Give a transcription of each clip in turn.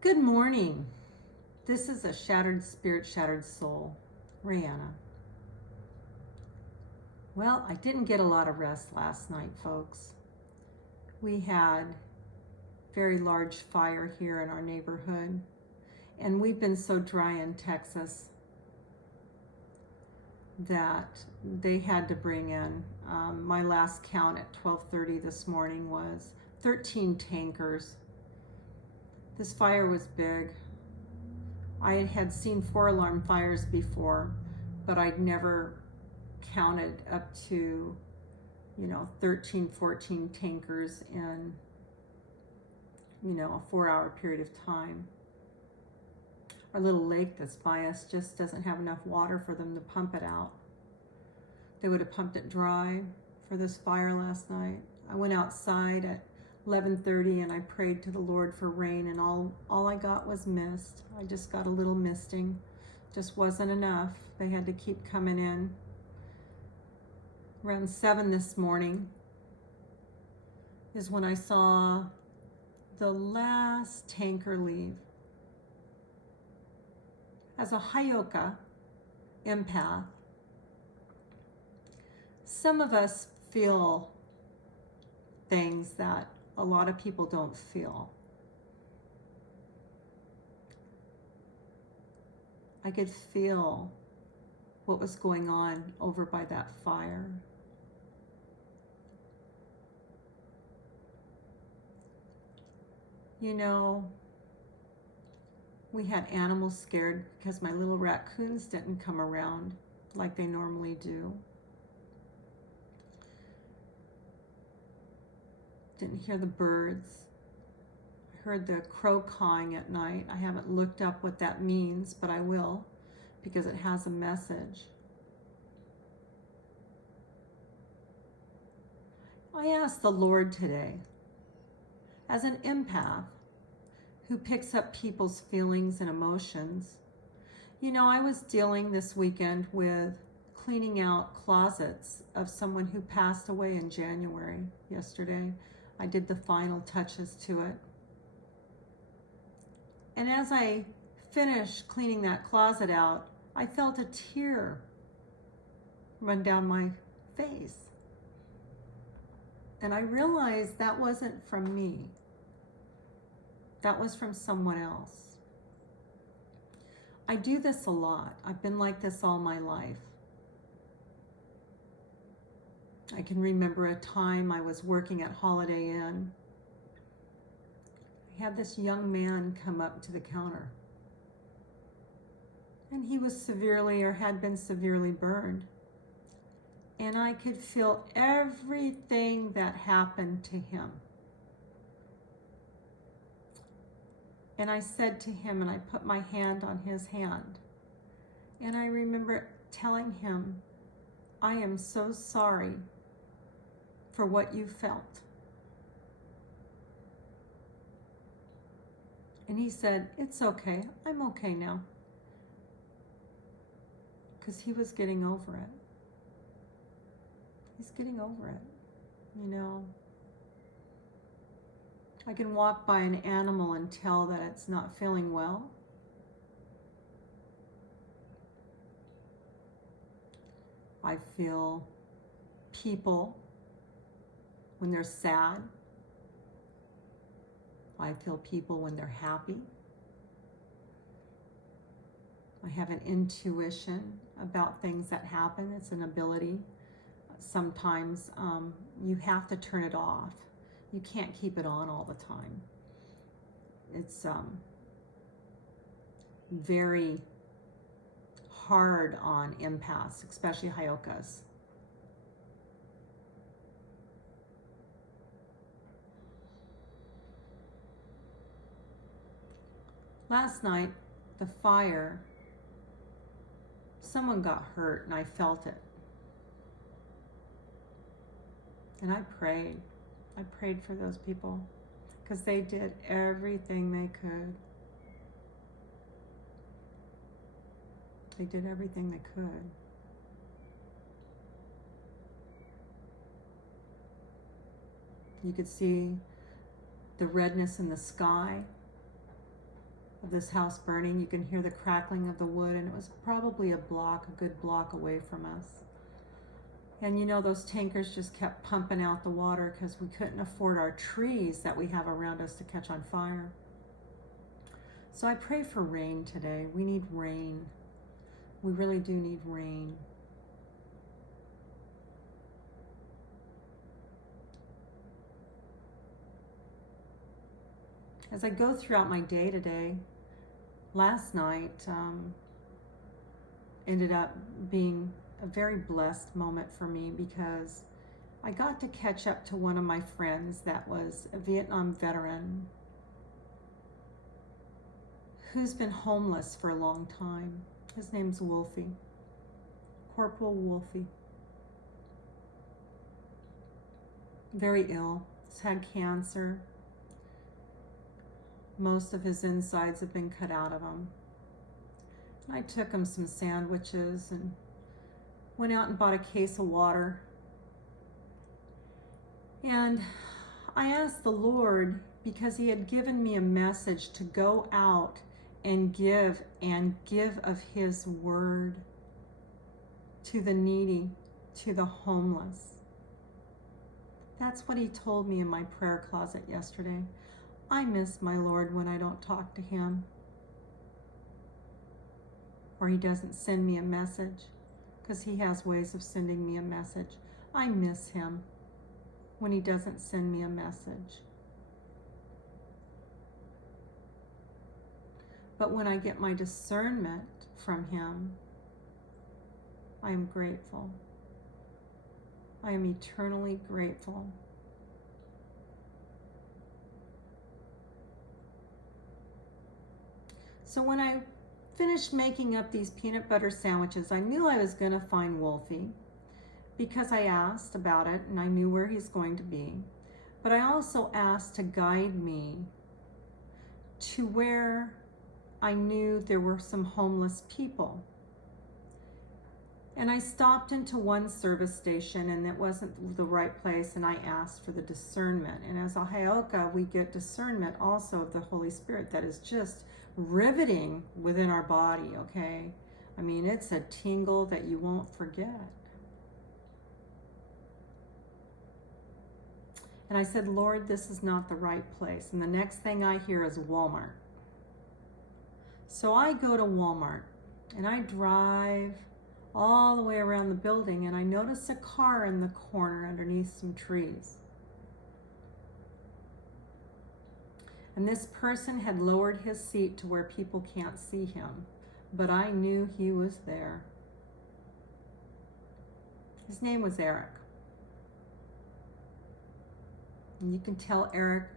Good morning. This is a shattered spirit, shattered soul, Rihanna. Well, I didn't get a lot of rest last night, folks. We had very large fire here in our neighborhood, and we've been so dry in Texas that they had to bring in, my last count at 12:30 this morning was 13 tankers. This fire was big. I had seen 4-alarm fires before, but I'd never counted up to, 13, 14 tankers in, a 4-hour period of time. Our little lake that's by us just doesn't have enough water for them to pump it out. They would have pumped it dry for this fire last night. I went outside at 11:30 and I prayed to the Lord for rain, and all I got was mist. I just got a little misting. Just wasn't enough. They had to keep coming in. Around 7 this morning is when I saw the last tanker leave. As a Hayoka empath, some of us feel things that a lot of people don't feel. I could feel what was going on over by that fire. We had animals scared because my little raccoons didn't come around like they normally do. Didn't hear the birds. I heard the crow cawing at night. I haven't looked up what that means, but I will, because it has a message. I asked the Lord today, as an empath who picks up people's feelings and emotions. I was dealing this weekend with cleaning out closets of someone who passed away in January yesterday. I did the final touches to it. And as I finished cleaning that closet out, I felt a tear run down my face. And I realized that wasn't from me. That was from someone else. I do this a lot. I've been like this all my life. I can remember a time I was working at Holiday Inn. I had this young man come up to the counter. And he was severely, or had been severely burned. And I could feel everything that happened to him. And I said to him, and I put my hand on his hand. And I remember telling him, I am so sorry for what you felt. And he said, it's okay. I'm okay now. Because he was getting over it. He's getting over it, I can walk by an animal and tell that it's not feeling well. I feel people when they're sad. I feel people when they're happy. I have an intuition about things that happen. It's an ability. Sometimes you have to turn it off. You can't keep it on all the time. It's very hard on empaths, especially Hayokas. Last night, the fire, someone got hurt and I felt it. And I prayed. I prayed for those people because they did everything they could. They did everything they could. You could see the redness in the sky. of this house burning. You can hear the crackling of the wood, and it was probably a good block away from us. And you know, those tankers just kept pumping out the water because we couldn't afford our trees that we have around us to catch on fire. So I pray for rain today. We need rain. We really do need rain. As I go throughout my day today, last night ended up being a very blessed moment for me because I got to catch up to one of my friends that was a Vietnam veteran who's been homeless for a long time. His name's Wolfie, Corporal Wolfie. Very ill. He's had cancer. Most of his insides have been cut out of him. I took him some sandwiches and went out and bought a case of water. And I asked the Lord, because he had given me a message to go out and give of his word to the needy, to the homeless. That's what he told me in my prayer closet yesterday. I miss my Lord when I don't talk to him, or he doesn't send me a message, because he has ways of sending me a message. I miss him when he doesn't send me a message. But when I get my discernment from him, I am grateful. I am eternally grateful. So when I finished making up these peanut butter sandwiches, I knew I was going to find Wolfie because I asked about it and I knew where he's going to be. But I also asked to guide me to where I knew there were some homeless people. And I stopped into one service station and it wasn't the right place, and I asked for the discernment. And as a Heyoka, we get discernment also of the Holy Spirit that is just riveting within our body, okay? I mean, it's a tingle that you won't forget. And I said, Lord, this is not the right place. And the next thing I hear is Walmart. So I go to Walmart and I drive all the way around the building, and I notice a car in the corner underneath some trees. And this person had lowered his seat to where people can't see him, but I knew he was there. His name was Eric. And you can tell Eric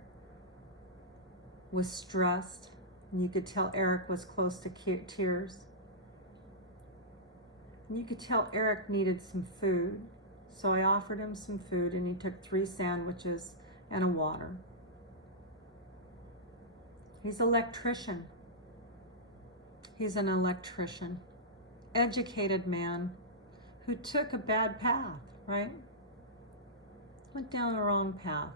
was stressed, and you could tell Eric was close to tears. And you could tell Eric needed some food, so I offered him some food, and he took 3 sandwiches and a water. He's an electrician. He's an electrician, educated man who took a bad path, right? Went down the wrong path.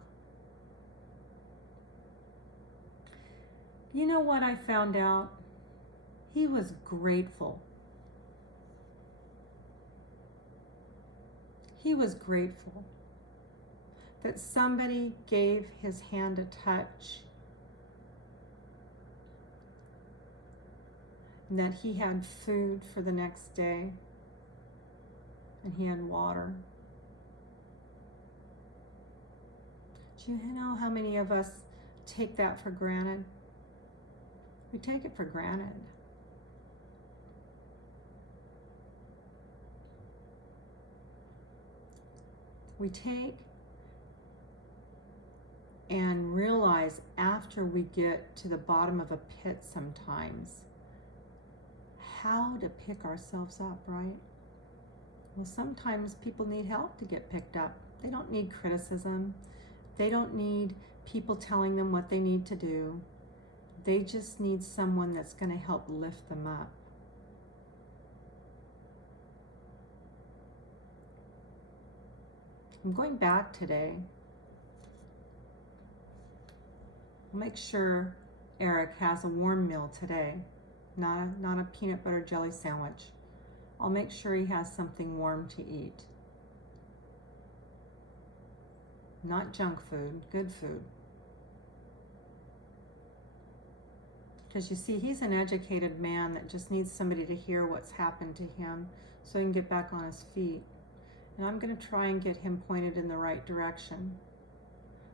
You know what I found out? He was grateful. He was grateful that somebody gave his hand a touch, and that he had food for the next day, and he had water. Do you know how many of us take that for granted? We take it for granted. We take and realize after we get to the bottom of a pit sometimes how to pick ourselves up, right? Well, sometimes people need help to get picked up. They don't need criticism. They don't need people telling them what they need to do. They just need someone that's going to help lift them up. I'm going back today. I'll make sure Eric has a warm meal today, not a peanut butter jelly sandwich. I'll make sure he has something warm to eat. Not junk food, good food. Because you see, he's an educated man that just needs somebody to hear what's happened to him so he can get back on his feet. And I'm going to try and get him pointed in the right direction.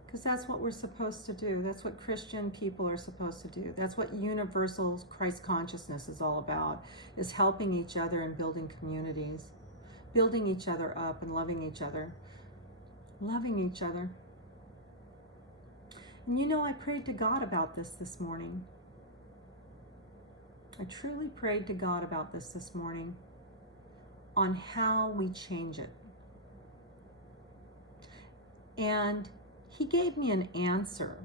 Because that's what we're supposed to do. That's what Christian people are supposed to do. That's what universal Christ consciousness is all about, is helping each other and building communities, building each other up and loving each other. Loving each other. And you know, I prayed to God about this morning. I truly prayed to God about this morning on how we change it. And he gave me an answer.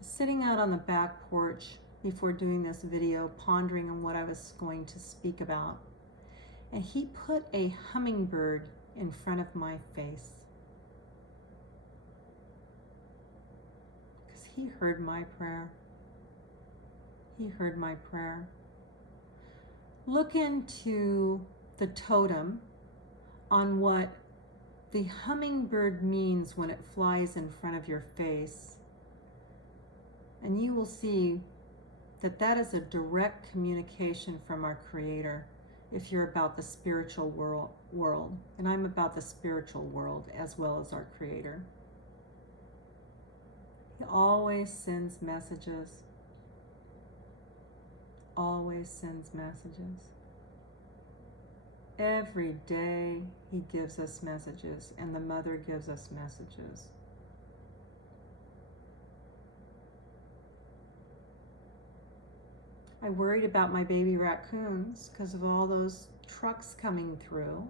Sitting out on the back porch before doing this video, pondering on what I was going to speak about. And he put a hummingbird in front of my face. Because he heard my prayer. He heard my prayer. Look into the totem on what the hummingbird means when it flies in front of your face. And you will see that that is a direct communication from our Creator if you're about the spiritual world. And I'm about the spiritual world as well as our Creator. He always sends messages. Always sends messages. Every day he gives us messages, and the mother gives us messages. I worried about my baby raccoons because of all those trucks coming through.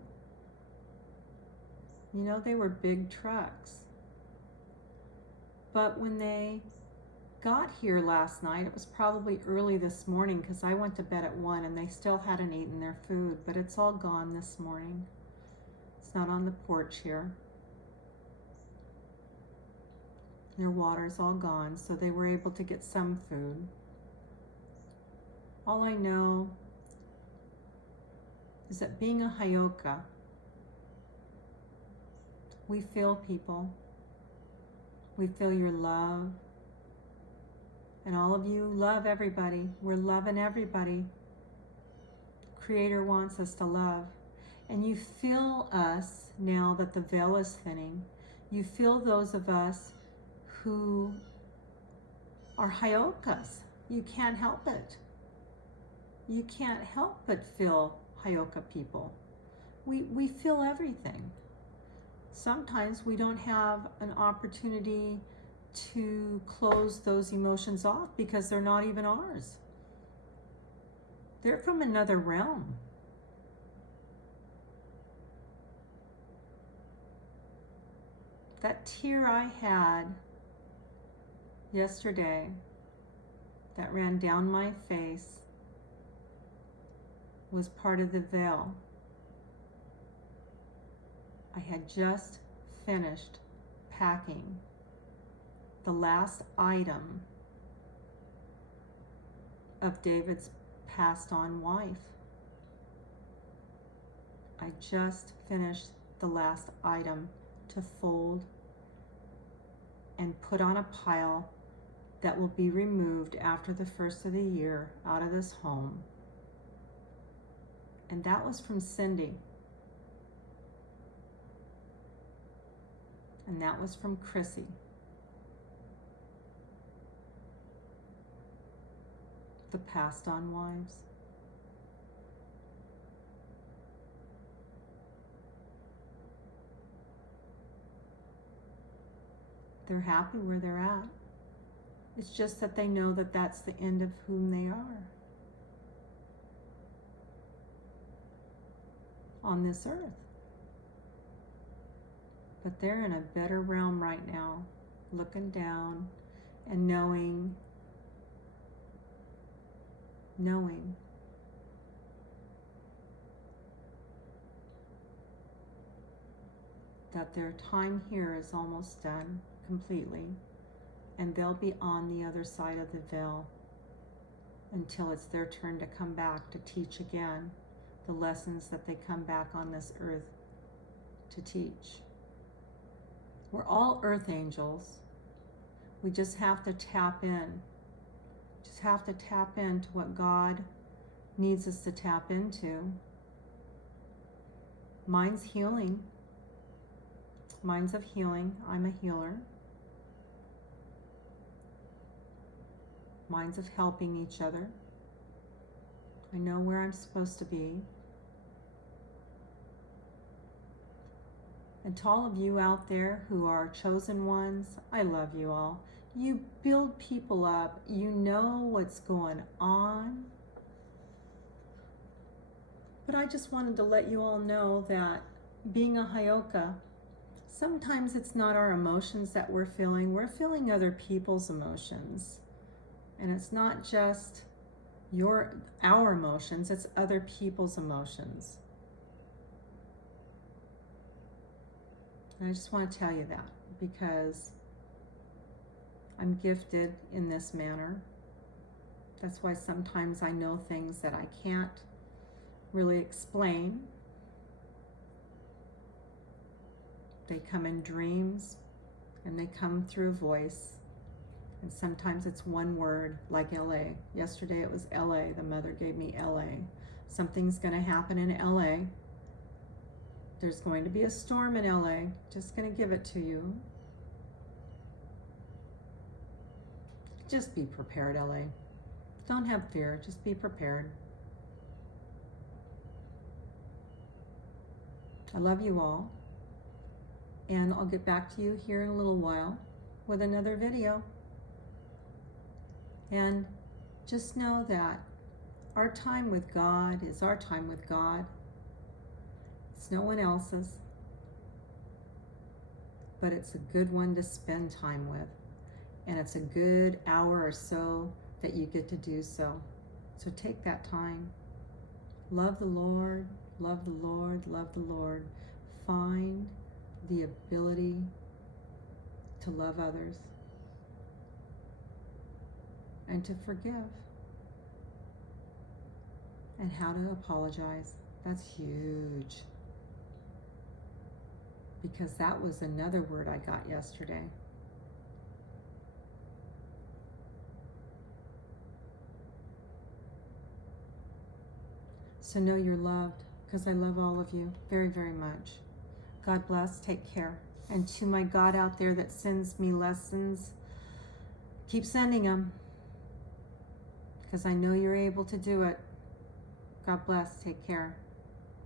You know, they were big trucks. But when they got here last night, it was probably early this morning because I went to bed at 1 and they still hadn't eaten their food, but it's all gone this morning. It's not on the porch here. Their water's all gone, so they were able to get some food. All I know is that being a Hayoka, we feel people. We feel your love. And all of you love everybody. We're loving everybody. Creator wants us to love. And you feel us now that the veil is thinning. You feel those of us who are Hayokas. You can't help it. You can't help but feel Hayoka people. We feel everything. Sometimes we don't have an opportunity to close those emotions off because they're not even ours. They're from another realm. That tear I had yesterday that ran down my face was part of the veil. I had just finished packing the last item of David's passed on wife. I just finished the last item to fold and put on a pile that will be removed after the first of the year out of this home. And that was from Cindy. And that was from Chrissy. The passed on wives. They're happy where they're at. It's just that they know that that's the end of whom they are on this earth. But they're in a better realm right now, looking down and knowing that their time here is almost done completely, and they'll be on the other side of the veil until it's their turn to come back to teach again the lessons that they come back on this earth to teach. We're all earth angels. We just have to tap in. Just have to tap into what God needs us to tap into. Mine's healing. Mine's of healing. I'm a healer. Mine's of helping each other. I know where I'm supposed to be. And to all of you out there who are chosen ones, I love you all. You build people up. You know what's going on. But I just wanted to let you all know that being a Heyoka, sometimes it's not our emotions that we're feeling other people's emotions. And it's not just our emotions, it's other people's emotions. And I just want to tell you that because I'm gifted in this manner. That's why sometimes I know things that I can't really explain. They come in dreams and they come through a voice. And sometimes it's one word, like LA. Yesterday it was LA. The mother gave me LA. Something's going to happen in LA. There's going to be a storm in LA. Just going to give it to you. Just be prepared, LA. Don't have fear. Just be prepared. I love you all. And I'll get back to you here in a little while with another video. And just know that our time with God is our time with God. It's no one else's. But it's a good one to spend time with. And it's a good hour or so that you get to do so. So take that time. Love the Lord, love the Lord, love the Lord. Find the ability to love others and to forgive and how to apologize. That's huge, because that was another word I got yesterday. So know you're loved, because I love all of you very, very much. God bless. Take care. And to my God out there that sends me lessons, keep sending them, because I know you're able to do it. God bless. Take care.